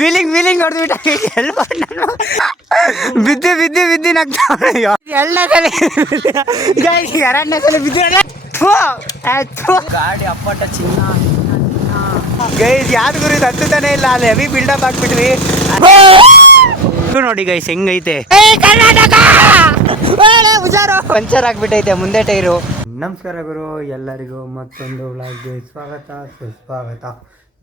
Wheeling ಹೊಡೆದ್ಬಿಟ್ಟು ಬಿದ್ದು ನಗ್ತಾವ ಎರಡನೇ ಬಿದ್ದು ಗಾಡಿ ಅಪ್ಪಟ ಚಿನ್ನ ಗೈಸ್ ಯಾವ್ದು ಗುರು ಇದು ಹತ್ತುತ್ತಾನೆ ಇಲ್ಲ ಅಲ್ಲಿ ಹೆವಿ ಬಿಲ್ಡಪ್ ಆಗ್ಬಿಟ್ವಿ ನೋಡಿ ಗೈಸ್ ಹೆಂಗೈತೆ ಪಂಚರ್ ಆಗ್ಬಿಟ್ಟೈತೆ ಮುಂದೆ ಟೈರು. ನಮಸ್ಕಾರ ಗುರು, ಎಲ್ಲರಿಗೂ ಮತ್ತೊಂದು ವ್ಲಾಗ್ಗೆ ಸ್ವಾಗತ ಸುಸ್ವಾಗತ.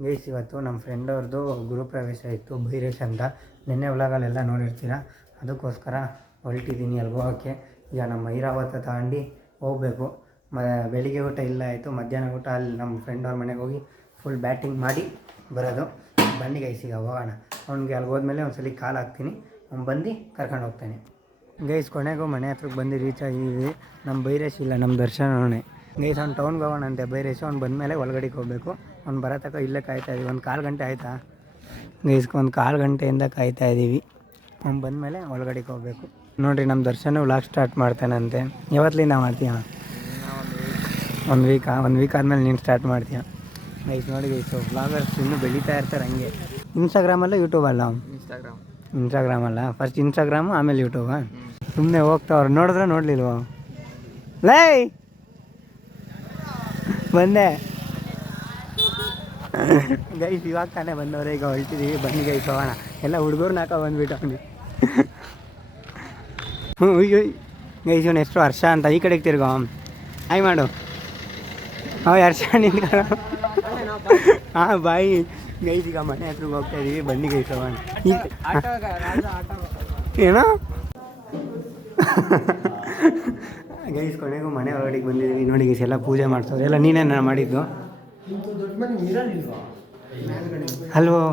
ಗೈಸ್ ಇವತ್ತು ನಮ್ಮ ಫ್ರೆಂಡ್ ಅವ್ರದ್ದು ಗುರುಪ್ರವೇಶ ಇತ್ತು ಬೈರೇಶ್ ಅಂತ. ನಿನ್ನೆ ವ್ಲಾಗಲ್ಲೆಲ್ಲ ನೋಡಿರ್ತೀರ, ಅದಕ್ಕೋಸ್ಕರ ಹೊರಟಿದ್ದೀನಿ ಅಲ್ಲಿ ಹೋಗೋಕ್ಕೆ. ಈಗ ನಮ್ಮ ಐರಾವತ ತಗೊಂಡು ಹೋಗಬೇಕು. ಬೆಳಿಗ್ಗೆ ಊಟ ಇಲ್ಲ ಆಯಿತು, ಮಧ್ಯಾಹ್ನ ಊಟ ಅಲ್ಲಿ ನಮ್ಮ ಫ್ರೆಂಡ್ ಅವ್ರ ಮನೆಗೆ ಹೋಗಿ ಫುಲ್ ಬ್ಯಾಟಿಂಗ್ ಮಾಡಿ ಬರೋದು. ಬನ್ನಿ ಗೈಸ್ ಈಗ ಹೋಗೋಣ. ಅವ್ನಿಗೆ ಅಲ್ಲಿ ಹೋದ್ಮೇಲೆ ಒಂದ್ಸಲ ಕಾಲ್ ಹಾಕ್ತೀನಿ, ಅವ್ನು ಬಂದು ಕರ್ಕೊಂಡು ಹೋಗ್ತಾನೆ. ಗೈಸ್ ಕೊನೆಗೂ ಮನೆ ಹತ್ರಕ್ಕೆ ಬಂದು ರೀಚ್ ಆಗಿದ್ದೀವಿ. ನಮ್ಮ ಬೈರೇಶ್ ಇಲ್ಲ, ನಮ್ಮ ದರ್ಶನವೇ. ಗೈಸ್ ಅವ್ನು ಟೌನ್ಗೆ ಹೋಗೋಣಂತೆ ಬೈರೇಶ್. ಅವ್ನು ಬಂದಮೇಲೆ ಒಳಗಡೆಗೆ ಹೋಗಬೇಕು. ಅವ್ನು ಬರೋ ತನಕ ಇಲ್ಲೇ ಕಾಯ್ತಾ ಇದ್ದೀವಿ. ಒಂದು 1/4 ಗಂಟೆ ಆಯಿತಾ ಗೈಸ್ಗೆ? ಒಂದು 1/4 ಗಂಟೆಯಿಂದ ಕಾಯ್ತಾ ಇದ್ದೀವಿ. ಅವ್ನು ಬಂದಮೇಲೆ ಒಳಗಡೆಗೆ ಹೋಗಬೇಕು. ನೋಡಿರಿ ನಮ್ಮ ದರ್ಶನ ವ್ಲಾಗ್ ಸ್ಟಾರ್ಟ್ ಮಾಡ್ತಾನಂತೆ. ಯಾವತ್ತಲಿಂದ ಮಾಡ್ತೀಯ? ಒಂದು ವೀಕ್ ಆದಮೇಲೆ ನೀನು ಸ್ಟಾರ್ಟ್ ಮಾಡ್ತೀಯ. ಗೈಸ್ ನೋಡಿ ಗೈಸು ವ್ಲಾಗರ್ಸ್ ಇನ್ನೂ ಬೆಳೀತಾ ಇರ್ತಾರೆ ಹಂಗೆ. ಇನ್ಸ್ಟಾಗ್ರಾಮಲ್ಲ ಯೂಟ್ಯೂಬಲ್ಲ? ಇನ್ಸ್ಟಾಗ್ರಾಮಲ್ಲ, ಫಸ್ಟ್ ಇನ್ಸ್ಟಾಗ್ರಾಮು ಆಮೇಲೆ ಯೂಟ್ಯೂಬಾ? ಸುಮ್ಮನೆ ಹೋಗ್ತಾವ್ರು. ನೋಡಿದ್ರೆ ನೋಡಲಿಲ್ವ? ಲೈ ಬಂದೆ ಗೈಸ್, ಇವಾಗ ತಾನೇ ಬಂದವ್ರೆ. ಈಗ ಹೊಲ್ಟಿದ್ದೀವಿ. ಬನ್ನಿ ಗೈಸ್ ಹೋಗೋಣ. ಎಲ್ಲ ಹುಡುಗರ್ನ ಹಾಕೋ ಬಂದ್ಬಿಟ್ಟು ಅವನಿಗೆ. ಗೈಸ್ ಇವನು ಎಷ್ಟು ಹರ್ಷ ಅಂತ. ಈ ಕಡೆಗೆ ತಿರ್ಗೋ, ಹಾಯ್ ಮಾಡು. ಹರ್ಷ ನಿಂತ್ಕ. ಹಾಂ ಬಾಯಿ. ಗೈಸ್ ಈಗ ಮನೆ ಹತ್ರಕ್ಕೆ ಹೋಗ್ತಾ ಇದ್ದೀವಿ. ಬನ್ನಿ ಗೈಸ್ ಹೋಗೋಣ. ಏನೋ ಗೈಸ್ ಕೊನೆಗೂ ಮನೆ ಹೊರಗಡೆಗೆ ಬಂದಿದ್ದೀವಿ. ನೋಡಿ ಗೈಸ್ ಎಲ್ಲ ಪೂಜೆ ಮಾಡ್ತಾರೆ. ಎಲ್ಲ ನೀನೇನು ಮಾಡಿದ್ದು ಅಲ್ವೋ?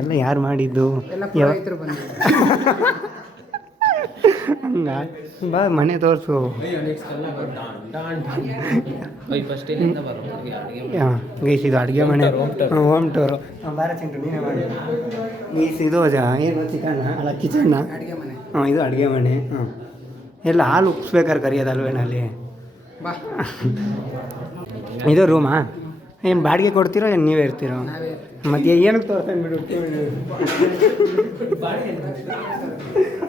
ಎಲ್ಲ ಯಾರು ಮಾಡಿದ್ದು? ಹಂಗ ಬಾ ಮನೆ ತೋರಿಸು. ಗೈಸ್ ಇದು ಅಡುಗೆ ಮನೆ, ಹೋಮ್ ಟೂರು. ಬಾರ ಚಿಂಟು ನೀನೇ ಮಾಡಿ. ಗೈಸ್ ಇದು ಏನು ಚಿಕನ್ನ ಅಲ್ಲ ಕಿಚನ್ನ. ಹಾಂ ಇದು ಅಡುಗೆ ಮನೆ. ಹಾಂ ಎಲ್ಲ ಹಾಲು ಉಪ್ಸ್ಬೇಕಾದ್ರೆ ಕರಿಯೋದಲ್ವೇನಲ್ಲಿ. ಇದು ರೂಮಾ? ಏನು ಬಾಡಿಗೆ ಕೊಡ್ತೀರೋ ಏನು ನೀವೇ ಇರ್ತೀರೋ? ಮತ್ತೆ ಏನಕ್ಕೆ ತೋರ್ತಾನೆ ಬಿಡು,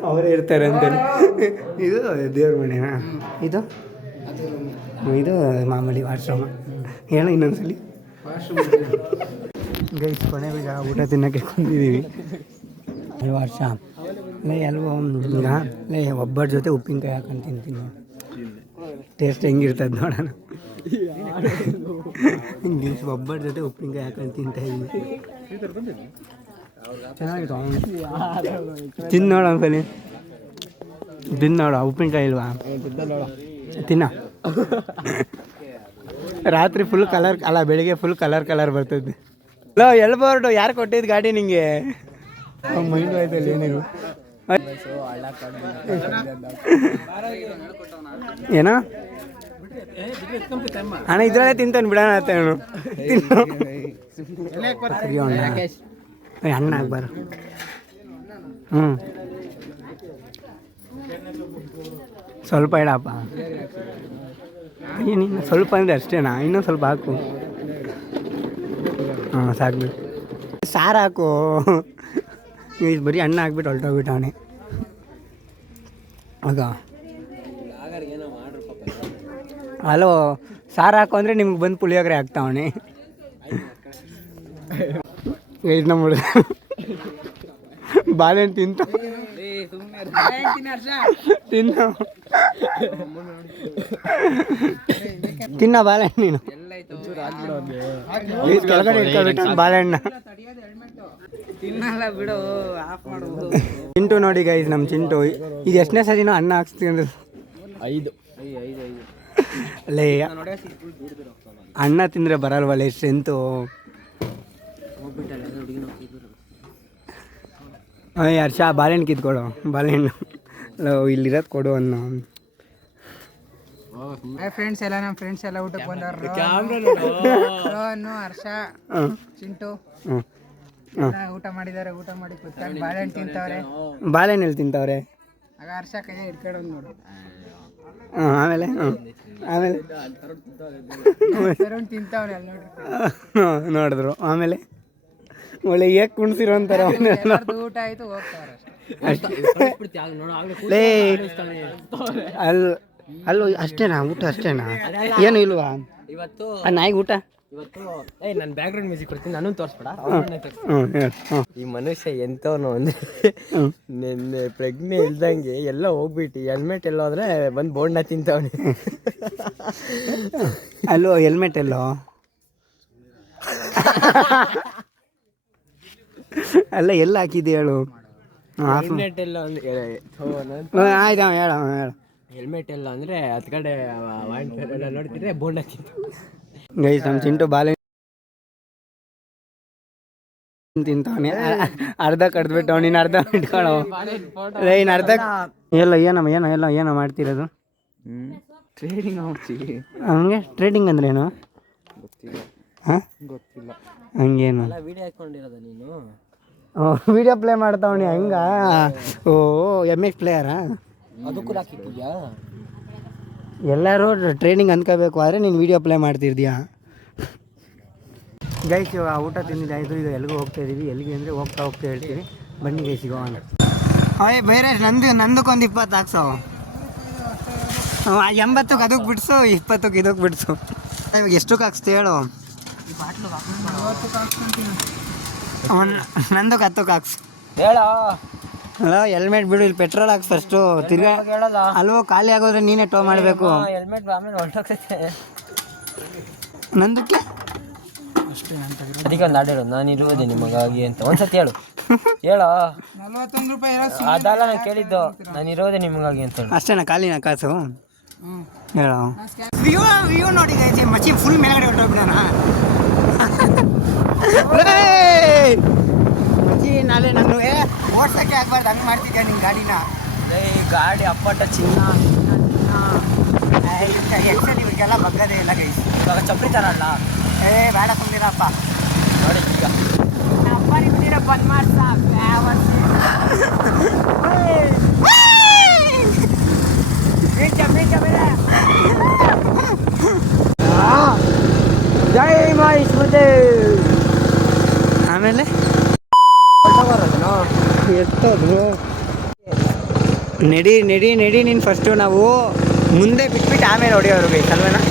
ಅವರೇ ಇರ್ತಾರೆ ಅಂತೇಳಿ. ಇದು ದೇವ್ರ ಮನೆನಾ? ಇದು ಇದು ಮಾಮೂಲಿ ವಾಶ್ರೂಮ್. ಹೇಳೋ ಇನ್ನೊಂದ್ಸಲಿ. ಗೈಸ್ ಕೊನೆಗೆ ಈಗ ಊಟ ತಿನ್ನೋಕ್ಕೆ ಬಂದಿದ್ದೀವಿ. ವರ್ಷ ಎಲ್ವೋ ಈಗ ಒಬ್ಬರ ಜೊತೆ ಉಪ್ಪಿನಕಾಯಿ ಹಾಕೊಂಡು ತಿಂತೀನಿ. ಟೇಸ್ಟ್ ಹೆಂಗಿರ್ತದೆ ನೋಡೋಣ. ಗೈಸ್ ಒಬ್ಬರ ಜೊತೆ ಉಪ್ಪಿನಕಾಯಿ ಹಾಕೊಂಡು ತಿಂತಾಯಿದ್ದೀನಿ. ಚೆನ್ನಾಗಿತ್ತು. ತಿನ್ನು ನೋಡು ಒಂದ್ಸಲಿ. ತಿನ್ನು ನೋಡು. ಉಪ್ಪಿನಕಾಯಿ ಇಲ್ವಾ? ತಿನ್ನ. ರಾತ್ರಿ ಫುಲ್ ಕಲರ್ ಅಲ್ಲ, ಬೆಳಿಗ್ಗೆ ಫುಲ್ ಕಲರ್ ಬರ್ತದೆ. ಹಲೋ ಎಲ್ಬೋರ್ಡು ಯಾರು ಕೊಟ್ಟಿದ್ದು ಗಾಡಿ ನಿಂಗೆ? ಮೈಂಡ್ ಆಯ್ತಲ್ಲ ಏನಿರು. ಏನೋ ಅಣ್ಣ ಇದ್ರಲ್ಲೇ ತಿಂತಾನೆ ಬಿಡೋಣ ಅಂತ ಹೇಳು. ಅಣ್ಣ ಆಗ್ಬಾರ. ಸ್ವಲ್ಪ ಇಡಪ್ಪ. ನೀನು ಸ್ವಲ್ಪ ಅಂದರೆ ಅಷ್ಟೇನಾ? ಇನ್ನೂ ಸ್ವಲ್ಪ ಹಾಕು. ಹಾಂ ಸಾಕು. ಸಾರು ಹಾಕು. ಬರೀ ಅನ್ನ ಹಾಕ್ಬಿಟ್ಟು ಹೊರಟೋಗ್ಬಿಟ್ಟು ಅವನೇ. ಆಗ ಹಲೋ ಸಾರು ಹಾಕು ಅಂದರೆ ನಿಮ್ಗೆ ಬಂದು ಪುಳಿಯೋಗರೆ ಹಾಕ್ತಾವಣೆ. ಇದು ನಮ್ಮ ಹುಡುಗ ಬಾಳೆಹಣ್ಣು ತಿಂತ ತಿನ್ನ ಬಾಳೆಹಣ್ಣು. ನೀನು ಕೆಳಗಡೆ ಇಟ್ಕೊಬಿಟ್ಟು ಬಾಳೆಹಣ್ಣ ಚಿಂಟು ನೋಡಿ ಗೈಸ್, ನಮ್ಮ ಚಿಂಟು ಈಗ ಎಷ್ಟನೇ ಸರಿನೋ ಅನ್ನ ಹಾಕ್ಸ್ತೀನಿ ಅಂದ್ರೆ 5 ಅಲ್ಲೇ ಅನ್ನ ತಿಂದರೆ ಬರಲ್ವಲ್ಲ ಸ್ಟ್ರೆಂತು. ಹರ್ಷ ಬಾಳೆಹಣ್ಣು ಕಿತ್ಕೊಡು. ಬಾಳೆಹಣ್ಣು ಇಲ್ಲಿರೋದು ಕೊಡು ಅನ್ನೋ. ಫ್ರೆಂಡ್ಸ್ ಎಲ್ಲ ನಮ್ಮ ಫ್ರೆಂಡ್ಸ್ ಎಲ್ಲ ಊಟಕ್ಕೆ ಬಂದವರು. ಹರ್ಷ, ಚಿಂಟು ಊಟ ಮಾಡಿದ್ದಾರೆ. ಊಟ ಮಾಡಿ ಕೂತ್ಕೊಂಡು ಬಾಳೆಹಣ್ಣು ತಿಂತವ್ರೆ. ಬಾಳೆಹಣ್ಣು ಎಲ್ಲಿ ತಿಂತವ್ರೆ? ಆಗ ಹರ್ಷ ಕೈ ಹಿಡ್ಕೊಂಡು ನೋಡು. ಆಮೇಲೆ ಆಮೇಲೆ ತಿಂತಾವ್ರೆ ಅಲ್ಲಿ ನೋಡ್ರಿ. ನೋಡಿದ್ರು ಆಮೇಲೆ ಒಳ್ಳೆ ಏಕ್ ಕುಣ್ಸಿರೋ ಅಂತಾರ ಎಲ್ಲಾರ್ದು ಊಟ ಆಯ್ತು ಹೋಗ್ತಾವ್ರೆ ಲೇ ಅಲ್ಲೂ ಅಷ್ಟೇನಾ ಊಟ ಅಷ್ಟೇನಾ ಏನು ಇಲ್ವಾ ಇವತ್ತು ನಾಯಿಗೆ ಊಟ ಇವತ್ತು ನಾನು ಬ್ಯಾಕ್ ಗ್ರೌಂಡ್ ಮ್ಯೂಸಿಕ್ ಕೊಡ್ತೀನಿ ನಾನು ತೋರಿಸ್ಬೇಡ. ಈ ಮನುಷ್ಯ ಎಂತವನು ಅಂದ್ರೆ ನಿನ್ನೆ ಪ್ರಜ್ಞೆ ಇಲ್ದಂಗೆ ಎಲ್ಲ ಹೋಗ್ಬಿಟ್ಟು ಹೆಲ್ಮೆಟ್ ಎಲ್ಲೋ ಅಂದ್ರೆ ಬಂದು ಬೋರ್ಡ್ನ ತಿಂತವನಿ. ಅಲ್ಲೋ ಹೆಲ್ಮೆಟ್ ಎಲ್ಲೋ ಅಲ್ಲ ಎಲ್ಲ ಹಾಕಿದ್ದೆ ಹೇಳು. ಹೆಲ್ಮೆಟ್ ಎಲ್ಲ ಅಂದ್ರೆ ಆಯ್ತು ಹೇಳ ಹೇಳ. ಹೆಲ್ಮೆಟ್ ಎಲ್ಲ ಅಂದ್ರೆ ಹತ್ ಕಡೆ ನೋಡ್ತಿದ್ರೆ ಬೋರ್ಡ್ನ ತಿಂತ. ಗೈಸ್ ನಮ್ಮ ಚಿಂಟು ಬಾಲೆ ತಿಂತವನಿ ಅರ್ಧ ಕಡ್ದ್ಬಿಟ್ಟು ನೀನು ಅರ್ಧ ಇಟ್ಕೊಳ್ಳೋ ಇನ್ನು ಅರ್ಧ ಎಲ್ಲ ಏನೋ ಮಾಡ್ತಿರೋದು. ಟ್ರೇಡಿಂಗ್ ಮಾಡ್ತೀವಿ. ಹಂಗೆ ಟ್ರೇಡಿಂಗ್ ಅಂದ್ರೆ ಏನು ಹಾಂ ಗೊತ್ತಿಲ್ಲ. ಹಂಗೇನು ವಿಡಿಯೋ ಹಾಕೊಂಡಿರೋದ ನೀನು? ವಿಡಿಯೋ ಪ್ಲೇ ಮಾಡ್ತಾವಣಿ ಹಂಗ. ಓ MX ಪ್ಲೇಯರಾ? ಅದಕ್ಕೂ ಹಾಕಿದ್ಯಾ? ಎಲ್ಲರೂ ಟ್ರೈನಿಂಗ್ ಅಂದ್ಕೋಬೇಕು ಆದರೆ ನೀನು ವೀಡಿಯೋ ಪ್ಲೇ ಮಾಡ್ತಿರ್ತೀಯ. ಗೈಸ್ ಊಟ ತಿಂದಿದ್ದಾಯಿತು, ಈಗ ಎಲ್ಲಿಗೂ ಹೋಗ್ತಾ ಇದ್ದೀವಿ. ಎಲ್ಲಿಗೆ ಅಂದರೆ ಹೋಗ್ತಾ ಹೇಳ್ತೀವಿ. ಬನ್ನಿ ಗೈಸ್ ಸಿಗೋಣ. ಅಯ್ಯ ಬೇರೆ ನಂದಕ್ಕೊಂದು 20 ಹಾಕ್ಸೋ. 80ಕ್ಕೆ ಅದಕ್ಕೆ ಬಿಡಿಸು, 20ಕ್ಕೆ ಇದಕ್ಕೆ ಬಿಡಿಸು. ಇವಾಗ ಎಷ್ಟಕ್ಕೆ ಹಾಕ್ಸ್ತಿ ಹೇಳು? ನಂದಕ್ಕೆ 10ಕ್ಕೆ ಹಾಕ್ಸು ಹೇಳ. ಅಲ್ಲ ಹೆಲ್ಮೆಟ್ ಬಿಡು, ಇಲ್ಲಿ ಪೆಟ್ರೋಲ್ ಹಾಕ್ಸ್ ಫಸ್ಟು. ತಿರ್ಗಾ ಅಲ್ವೋ ಖಾಲಿ ಆಗೋದ್ರೆ ನೀನೇ ಟೋ ಮಾಡಬೇಕು. ಹೆಲ್ಮೆಟ್ ಆಮೇಲೆ ಹೊರಟೋಗ್ತೈತೆ. ನಂದಕ್ಕೆ ಅದಕ್ಕೆ ಒಂದು ಹಾಡು ಹೇಳು, ನಾನು ಇರುವುದೇ ನಿಮಗಾಗಿ ಅಂತ ಒಂದ್ಸತಿ ಹೇಳು. ಹೇಳ. 41 ರೂಪಾಯಿ ಅದಲ್ಲ ನಾನು ಕೇಳಿದ್ದು, ನಾನು ಇರೋದೇ ನಿಮಗಾಗಿ ಅಂತ ಹೇಳು. ಅಷ್ಟೇನಾ ಖಾಲಿನ ಕಾಸು? ಹೇಳು. ವ್ಯೂ ನೋಡಿ ಗೈಸ್, ಮಚ್ಚಿ ಫುಲ್ ಮೇಲ್ಗಡೆ ಹೊರಟೋಗ್ಬಿಡೋಣ. ಮಚ್ಚಿ ನಾಳೆ ನಾನು ಓಡ್ಸೋಕ್ಕೆ ಆಗ್ಬಾರ್ದು, ಹಂಗೆ ಮಾಡ್ತಿದ್ದೆ ನಿನ್ನ ಗಾಡಿನ. ಗಾಡಿ ಅಪ್ಪಟ ಚಿನ್ನ ಎಕ್ಸಲ್ ಇವ್ರಿಗೆಲ್ಲ ಬಗ್ಗದೇ ಇಲ್ಲ ಗೈಸ್. ಇವಾಗ ಚಪ್ಪಲಿ ತರಲ್ಲ. ಬೇಡ ಸುಮ್ಮನಿರಪ್ಪ. ನೋಡಿ ಈಗ ಅಪ್ಪ ನಿಮ್ದಿರ ಬಂದ್ ಮಾಡ್ಸ ಜೈ ಮಹೇಶ್ವರೇ. ಆಮೇಲೆ ಎಷ್ಟೋದ್ರು ನಡಿ ನೀನು ಫಸ್ಟು. ನಾವು ಮುಂದೆ ಬಿಟ್ಬಿಟ್ಟು ಆಮೇಲೆ ಹೊಡೆಯೋರು ಬೇಕು ಅಲ್ವೇನಾ?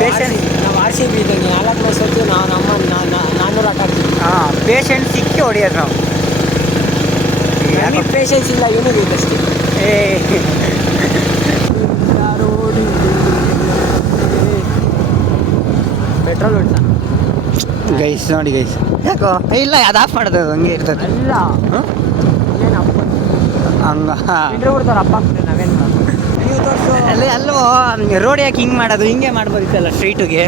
ಪೇಷನ್ಸ್ ನಾವು RCB ಇದ್ದಂಗೆ 4 ಮ್ಯಾಚ್ ಸೋತು ನಾವು ನಮ್ಮ 400 ಆಟ ಆಡ್ತೀವಿ. ಹಾಂ ಪೇಷನ್ಸ್ ಸಿಕ್ಕಿ ಹೊಡೆಯೋದು ನಾವು. ನನಗೆ ಪೇಷನ್ಸ್ ಇಲ್ಲ, ಇವನಿಗೆ ಇದಷ್ಟೇ. ಪೆಟ್ರೋಲ್ ಉಂಟ ಗೈಸ್ ನೋಡಿ ಗೈಸ್. ಯಾಕೋ ಇಲ್ಲ ಅದು ಆಫ್ ಮಾಡೋದು ಹಂಗೆ ಇರ್ತದೆ. ಅಲ್ಲ ಏನು ಅಪ್ಪ ಹಂಗ ಬಿಡ್ತಾರೆ ಅಪ್ಪ ನಾವೇನು ನೀವು ತೋರಿಸು. ಅಲ್ವೋ ರೋಡ್ ಯಾಕೆ ಹಿಂಗೆ ಮಾಡೋದು? ಹಿಂಗೆ ಮಾಡ್ಬೋದಿತ್ತಲ್ಲ ಸ್ಟ್ರೈಟಿಗೆ.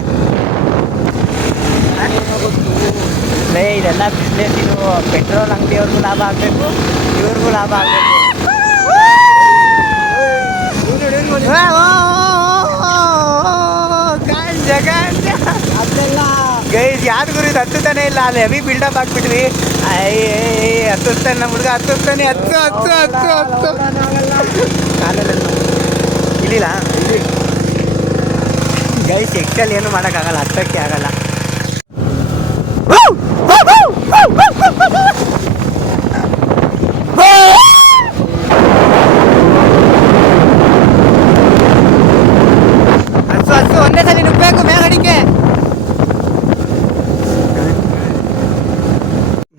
ಇದೆಲ್ಲ ಬಿಸ್ನೆಸ್. ಇದು ಪೆಟ್ರೋಲ್ ಅಂಗಡಿಯವ್ರಿಗೂ ಲಾಭ ಆಗಬೇಕು, ಇವ್ರಿಗೂ ಲಾಭ ಆಗಬೇಕು. ಅದೆಲ್ಲ ಗೈಸ್ ಯಾವ್ದು ಗುರು ಇದು ಹತ್ತುತ್ತಾನೆ ಇಲ್ಲ. ಅಲ್ಲಿ ಹೆವಿ ಬಿಲ್ಡಪ್ ಹಾಕ್ಬಿಟ್ವಿ. ಹತ್ತುತ್ತಾನೆ ನಮ್ಮ ಹುಡುಗ, ಹತ್ತುತ್ತಾನೆ. ಹತ್ತು ಕಾಲಲ್ಲಿ ಇಲ್ಲಿಲ್ಲ ಗೈಸ್. ಎಕ್ಸಲ್ಲಿ ಏನು ಮಾಡೋಕ್ಕಾಗಲ್ಲ, ಹತ್ತಕ್ಕೆ ಆಗಲ್ಲ. ಹತ್ತು ಒಂದೇ ಸಲ ನುಗ್ಬೇಕು ಮೇಲ್ಗಡಿಗೆ.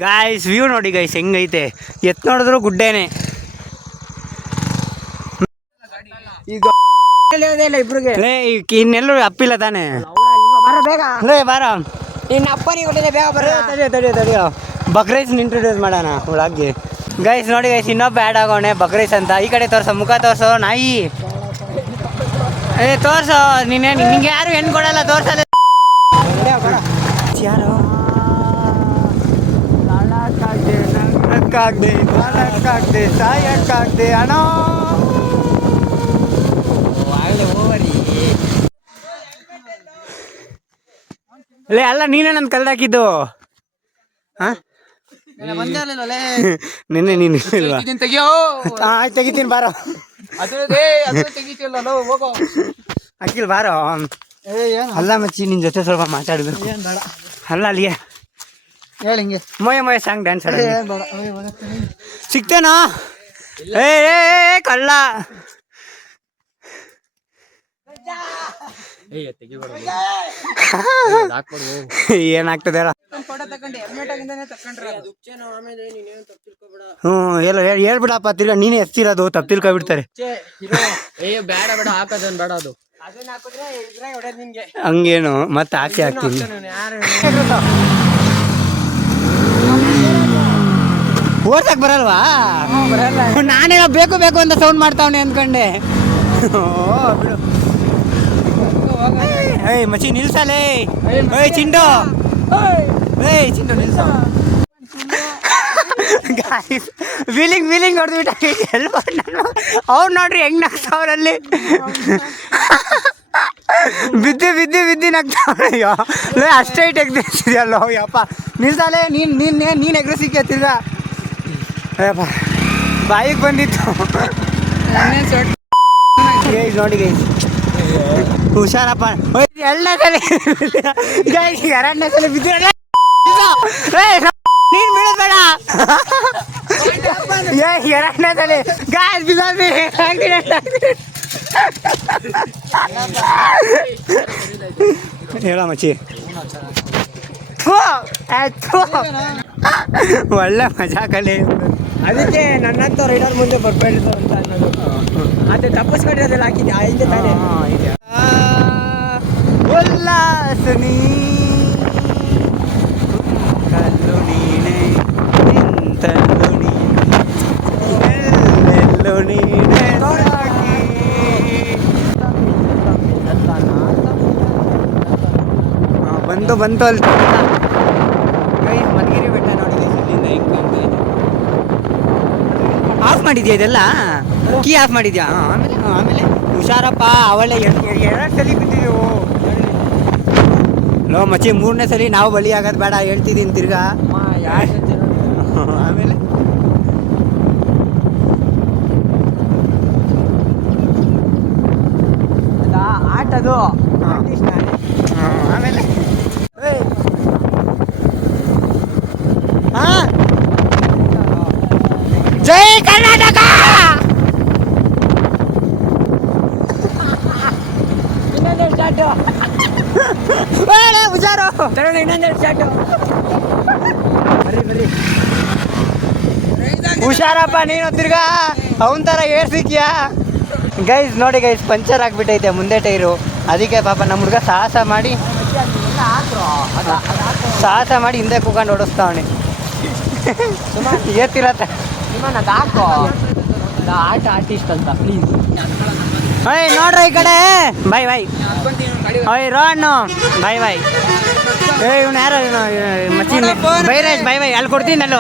ಗಾಯ್ಸ್ ವ್ಯೂ ನೋಡಿ ಗೈಸ್ ಹೆಂಗೈತೆ. ನೋಡಿದ್ರು ಗುಡ್ಡೇನೆ. ಈಗ ಇಬ್ರಿಗೆ ಇನ್ನೆಲ್ಲೂ ಅಪ್ಪಿಲ್ಲ ತಾನೆ. ಬಾರ ಇನ್ನು ಅಪ್ಪನಿಗೆ ಹೊಟ್ಟಿದೆ, ಬೇಗ ಬರ. ತಡಿಯೋ ಬಕ್ರೈಸ್ ಇಂಟ್ರೊಡ್ಯೂಸ್ ಮಾಡೋಣ ಒಳಗೆ. ಗೈಸ್ ನೋಡಿ ಗೈಸ್, ಇನ್ನೊಬ್ಬ ಆ್ಯಡ್ ಆಗೋಣೆ ಬಕ್ರೈಸ್ ಅಂತ. ಈ ಕಡೆ ತೋರ್ಸೋ, ಮುಖ ತೋರ್ಸೋ ನಾಯಿ. ತೋರ್ಸೋ ನಿನ್ನೆ. ನಿಂಗೆ ಯಾರು ಹೆಣ್ಣು ಕೊಡಲ್ಲ, ತೋರ್ಸಲ್ಲ. ಯಾರು ನಾಳಕ್ಕಾಗ್ದೆ ಸಾಯಕ್ಕಾಗ್ದೆ ಅಣ್ಣ. ಅಲ್ಲ ನೀನೇ ನನ್ನ ಕಲ್ದಾಕಿದ್ದು. ಹಾಂ ನಿನ್ನೆ ನೀನು ಇಲ್ವಾ? ತೆಗಿಯೋ. ಆಯ್ತು ತೆಗಿತೀನಿ ಬಾರೋ. ತೆಗಿತಿಲ್ಲ ಹೋಗೋ. ಅಖಿಲ್ ಬಾರೋ. ಅಲ್ಲ ಮಚ್ಚಿ ನಿನ್ ಜೊತೆ ಸ್ವಲ್ಪ ಮಾತಾಡ್ಬೇಕು. ಅಲ್ಲ ಅಲ್ಲಿಗೆ ಹೇಳಿ ಹಿಂಗೆ ಮೊಯ ಮೊಯ ಸಾಂಗ್ ಡ್ಯಾನ್ಸ್ ಸಿಗ್ತೇನಾ? ಏ ಕಳ್ಳ ಏನಾಗ್ತದೆ ಫೋಟೋ ತಗೊಂಡು ಹೆಲ್ಮೆಟ್ ಆಗಿಂದಾನೆ ತಕೊಂಡ್ರೆ ಎಲ್ಲ ಹೇಳ್ಬಿಡಪ್ಪ ತಿರ್ಗಾ ನೀನೇ ಎಸ್ತಿರೋದು ತಪ್ಪು ತಿಳ್ಕೊಬಿಡ್ತಾರೆ. ಬೇಡ ಬೇಡ ಹಾಕೋದನ್ ಬೇಡ ಅದು ಹಂಗೇನು ಮತ್ತೆ ಆಚೆ ಹಾಕ್ತೀನಿ. ಓಡ್ಸಕ್ ಬರಲ್ವಾ? ನಾನೇನೋ ಬೇಕು ಬೇಕು ಅಂತ ಸೌಂಡ್ ಮಾಡ್ತಾವನೆ ಅಂದ್ಕೊಂಡೆ. ಬಿಡು. ಏಯ್ ಮಚ್ಚಿ ನಿಲ್ಸಲೇ. ಏಯ್ ಚಿಂಡು ಚಿಂಡು ನಿಲ್ಸ. ವೀಲಿಂಗ್ ಹೊಡೆದ್ಬಿಟ್ಟ. ಅವ್ರು ನೋಡ್ರಿ ಹೆಂಗ್ ನಗ್ತಾವ್ರಲ್ಲಿ. ಬಿದ್ದಿ ನಗ್ತಾವಯ್ಯೋ. ಅಷ್ಟೇ ಎಗ್ರಿಸಿದ್ಯಲ್ಲೋ ಯಪ್ಪ. ನಿಲ್ಸಲೇ ನೀನ್ ಎಗ್ರಿಸಿಕೆ ತಿರ್ಗಾ. ಅಯ್ಯಪ್ಪ ಬಾಯಿಗೆ ಬಂದಿತ್ತು. ನೋಡಿ ಗೈಸ್ ಹುಷಾರಪ್ಪ. ಎರಡನೇ ಸಲ ಬಿದ್ದಿರಲ್ಲ. ನೀನ್ ಬೀಳೋದ್ ಬೇಡ. ಎರಡನೇ ಸಲ ಗಾಯ ಬಿದ್ದೋದ್ವಿ. ಹೇಳ ಮಚ್ಚಿ. ಒಳ್ಳೆ ಮಜಾ ಕಲೆ. ಅದಕ್ಕೆ ನನ್ನಂತ ರೈಡರ್ ಮುಂದೆ ಬರ್ಬೇಡ್ದು ಅಂತ ಅನ್ನೋದು. ಅದೇ ತಪ್ಪಿಸ್ಕೊಂಡಿರೋದೆಲ್ಲ ಹಾಕಿದ್ದೆ ಐತೆ ತಾನೇ. ಉಲ್ಲಾಸನಿ ಕಲ್ಲು ನೀನೆ ನಿಂತಲ್ಲು ನೀನೆಲ್ಲೆಲ್ಲು ನೀನೆ ಸಾಕಿ. ಬಂತು ಅಲ್ಲಿ ಮಧುಗಿರಿ ಬೆಟ್ಟ ನೋಡಿ. ಇಲ್ಲಿಂದ ಹೆಂಗ್ ಕಾಣ್ತಾ ಇದೆ. ಆಫ್ ಮಾಡಿದ್ಯಾ ಇದೆಲ್ಲ? ಕೀ ಆಫ್ ಮಾಡಿದ್ಯಾ? ಆಮೇಲೆ ಹುಷಾರಪ್ಪ. ಅವಳೆ ಎರಡು ಸಲ ಬಿದ್ದಿದ್ದೆವು. ಲೋ ಮಚ್ಚಿ 3ನೇ ಸಲ ನಾವು ಬಲಿ ಆಗೋದು ಬೇಡ ಹೇಳ್ತಿದ್ದೀನಿ ತಿರ್ಗಾ. ಆಮೇಲೆ ಆಟದು ಆಮೇಲೆ ಜೈ ಕರ್ನಾಟಕ. ಇನ್ನೊಂದೆರಡು ಸ್ಟಾರ್ಟು. ಹುಷಾರು. ಇನ್ನೊಂದೆರಡು ಸ್ಟಾರ್ಟು. ಬರ್ರಿ ಹುಷಾರಪ್ಪ ನೀನು ತಿರ್ಗಾ ಅವನ ಥರ ಏರ್ಸಿಕ್ಯಾ. ಗೈಸ್ ನೋಡಿ ಗೈಸ್ ಪಂಚರ್ ಆಗಿಬಿಟ್ಟೈತೆ ಮುಂದೆ ಟೈರು. ಅದಕ್ಕೆ ಪಾಪ ನಮ್ಮ ಹುಡುಗ ಸಾಹಸ ಮಾಡಿ ಹಿಂದೆ ಕೂಕೊಂಡು ಓಡಿಸ್ತಾವಣೆ. ಏತಿರತ್ತ ಹಾಕೋ ಆಟ ಆರ್ಟಿಸ್ಟ್ ಅಂತ ಪ್ಲೀಸ್. ಓಯ್ ನೋಡ್ರ ಈ ಕಡೆ. ಬಾಯ್ ಓಯ್ ರೋಹಣ್ಣು ಬಾಯ್. ಇವನು ಯಾರು ಮಚ್ಚಿ ಬೈರಾಜ್ ಬಾಯ್ ಅಲ್ಲಿ ಕೊಡ್ತೀನಿ ನಾನು.